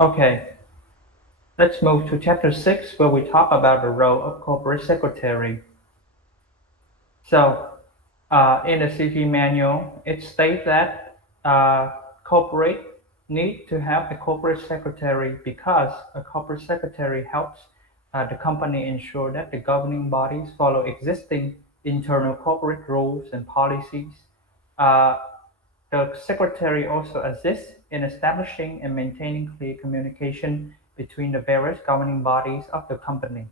Okay, let's move to chapter 6 where we talk about the role of corporate secretary. So, in the CG manual, it states that corporate need to have a corporate secretary because a corporate secretary helps the company ensure that the governing bodies follow existing internal corporate rules and policies. Uh, the secretary also assists in establishing and maintaining clear communication between the various governing bodies of the company.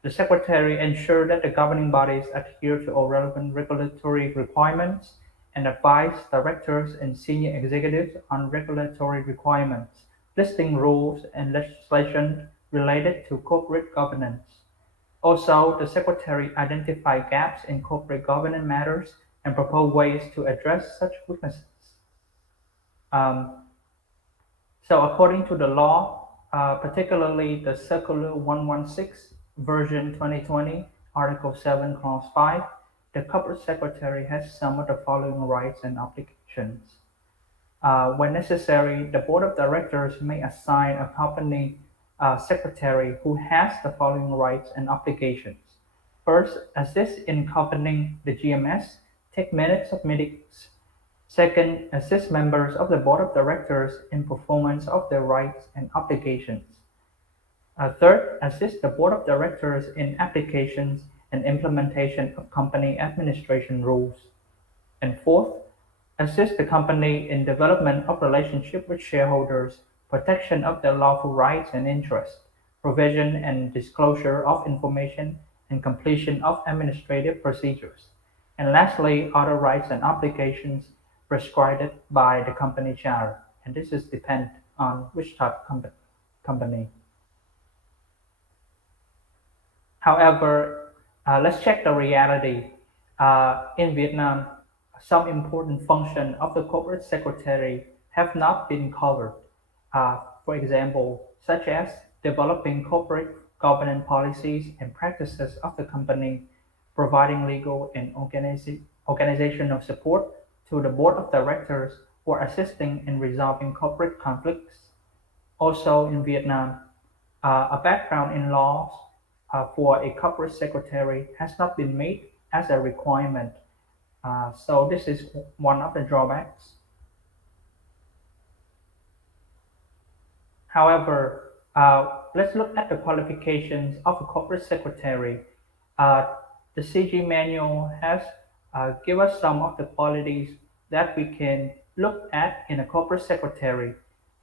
The Secretary ensures that the governing bodies adhere to all relevant regulatory requirements and advise directors and senior executives on regulatory requirements, listing rules and legislation related to corporate governance. Also, the Secretary identifies gaps in corporate governance matters and proposes ways to address such weaknesses. Um, So according to the law, particularly the Circular 116 version 2020, Article 7, Clause 5, the corporate secretary has some of the following rights and obligations. When necessary, the board of directors may assign a company secretary who has the following rights and obligations. First, assist in accompanying the GMS, take minutes of meetings. Second, assist members of the board of directors in performance of their rights and obligations. Third, assist the board of directors in applications and implementation of company administration rules. And fourth, assist the company in development of relationship with shareholders, protection of their lawful rights and interests, provision and disclosure of information, and completion of administrative procedures. And lastly, other rights and obligations prescribed by the company charter. And this is depend on which type of company. However, let's check the reality. In Vietnam, some important functions of the corporate secretary have not been covered. For example, such as developing corporate governance policies and practices of the company, providing legal and organizational support to the board of directors, or assisting in resolving corporate conflicts. Also in Vietnam, a background in laws for a corporate secretary has not been made as a requirement. So this is one of the drawbacks. However, let's look at the qualifications of a corporate secretary. Uh, the CG manual has give us some of the qualities that we can look at in a corporate secretary.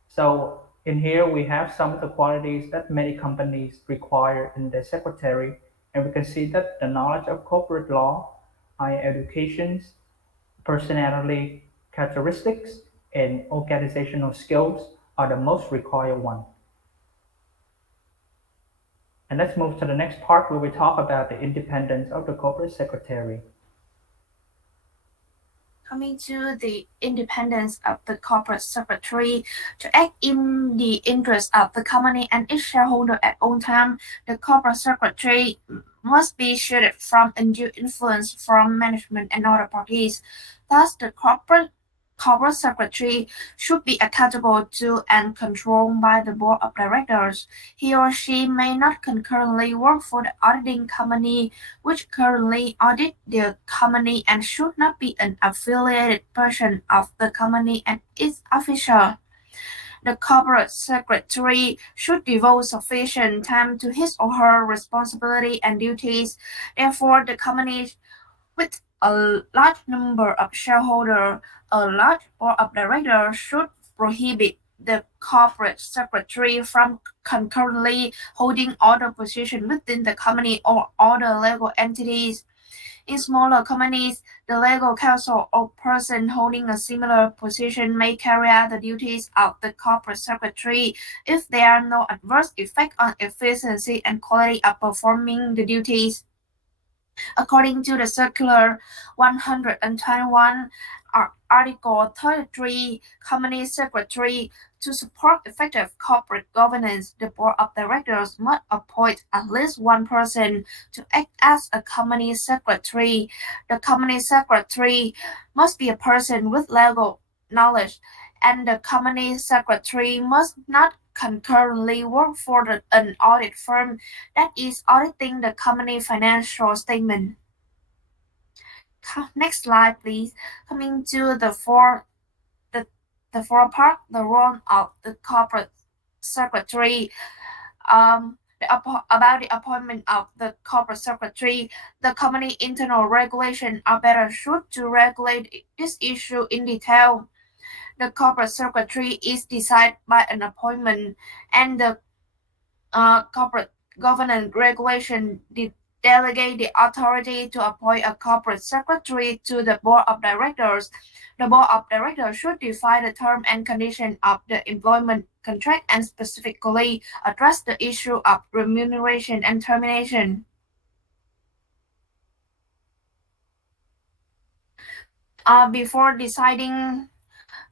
So in here we have some of the qualities that many companies require in their secretary, and we can see that the knowledge of corporate law, higher educations, personality characteristics, and organizational skills are the most required one. And let's move to the next part where we talk about the independence of the corporate secretary. Coming to the independence of the corporate secretary to act in the interest of the company and its shareholder at all times, the corporate secretary must be shielded from undue influence from management and other parties. Thus, the corporate secretary should be accountable to and controlled by the board of directors. He or she may not concurrently work for the auditing company which currently audit the company and should not be an affiliated person of the company and its official. The corporate secretary should devote sufficient time to his or her responsibility and duties. Therefore, the company with a large number of shareholders, a large board of directors should prohibit the corporate secretary from concurrently holding other positions within the company or other legal entities. In smaller companies, the legal counsel or person holding a similar position may carry out the duties of the corporate secretary if there are no adverse effect on efficiency and quality of performing the duties. According to the Circular 121, Article 33, Company Secretary, to support effective corporate governance, the Board of Directors must appoint at least one person to act as a company secretary. The company secretary must be a person with legal knowledge and the company secretary must not concurrently work for an audit firm that is auditing the company financial statement. Next slide, please. Coming to the, the fourth part, the role of the corporate secretary. About the appointment of the corporate secretary, the company internal regulation are better suited to regulate this issue in detail. The corporate secretary is decided by an appointment, and the corporate governance regulation delegate the authority to appoint a corporate secretary to the board of directors. The board of directors should define the term and condition of the employment contract and specifically address the issue of remuneration and termination. Before deciding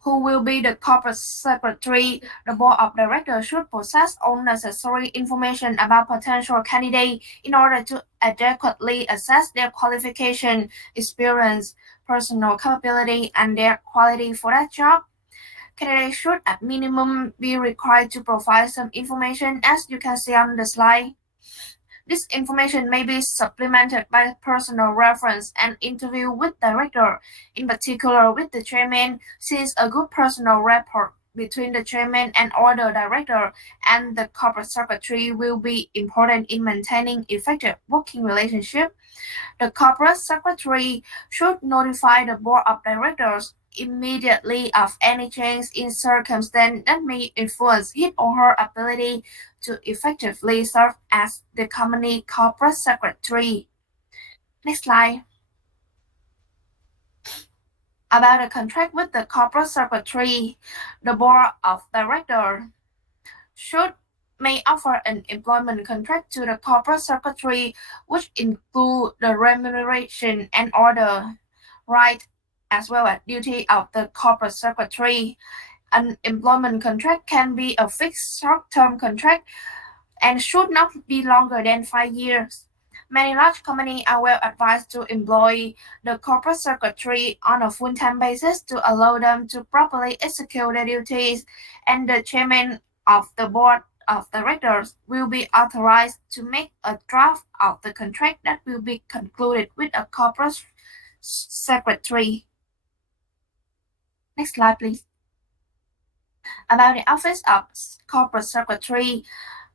who will be the corporate secretary, the board of directors should possess all necessary information about potential candidates in order to adequately assess their qualification, experience, personal capability, and their quality for that job. Candidates should at minimum be required to provide some information as you can see on the slide. This information may be supplemented by personal reference and interview with director, in particular with the chairman, since a good personal rapport between the chairman and other director and the corporate secretary will be important in maintaining effective working relationship. The corporate secretary should notify the board of directors immediately of any change in circumstance that may influence his or her ability to effectively serve as the company corporate secretary. Next slide. About the contract with the corporate secretary, the board of directors should may offer an employment contract to the corporate secretary which include the remuneration and other right as well as duty of the corporate secretary. An employment contract can be a fixed short-term contract and should not be longer than 5 years. Many large companies are well advised to employ the corporate secretary on a full-time basis to allow them to properly execute their duties, and the chairman of the board of directors will be authorized to make a draft of the contract that will be concluded with a corporate secretary. Next slide, please. About the office of corporate secretary,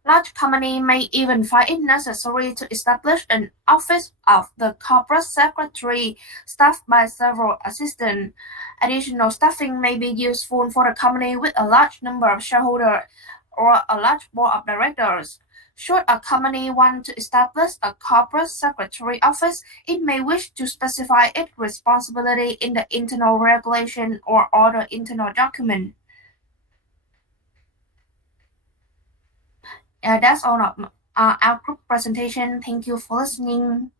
large companies may even find it necessary to establish an office of the corporate secretary staffed by several assistants. Additional staffing may be useful for a company with a large number of shareholders or a large board of directors. Should a company want to establish a corporate secretary office, it may wish to specify its responsibility in the internal regulation or other internal document. That's all of our group presentation. Thank you for listening.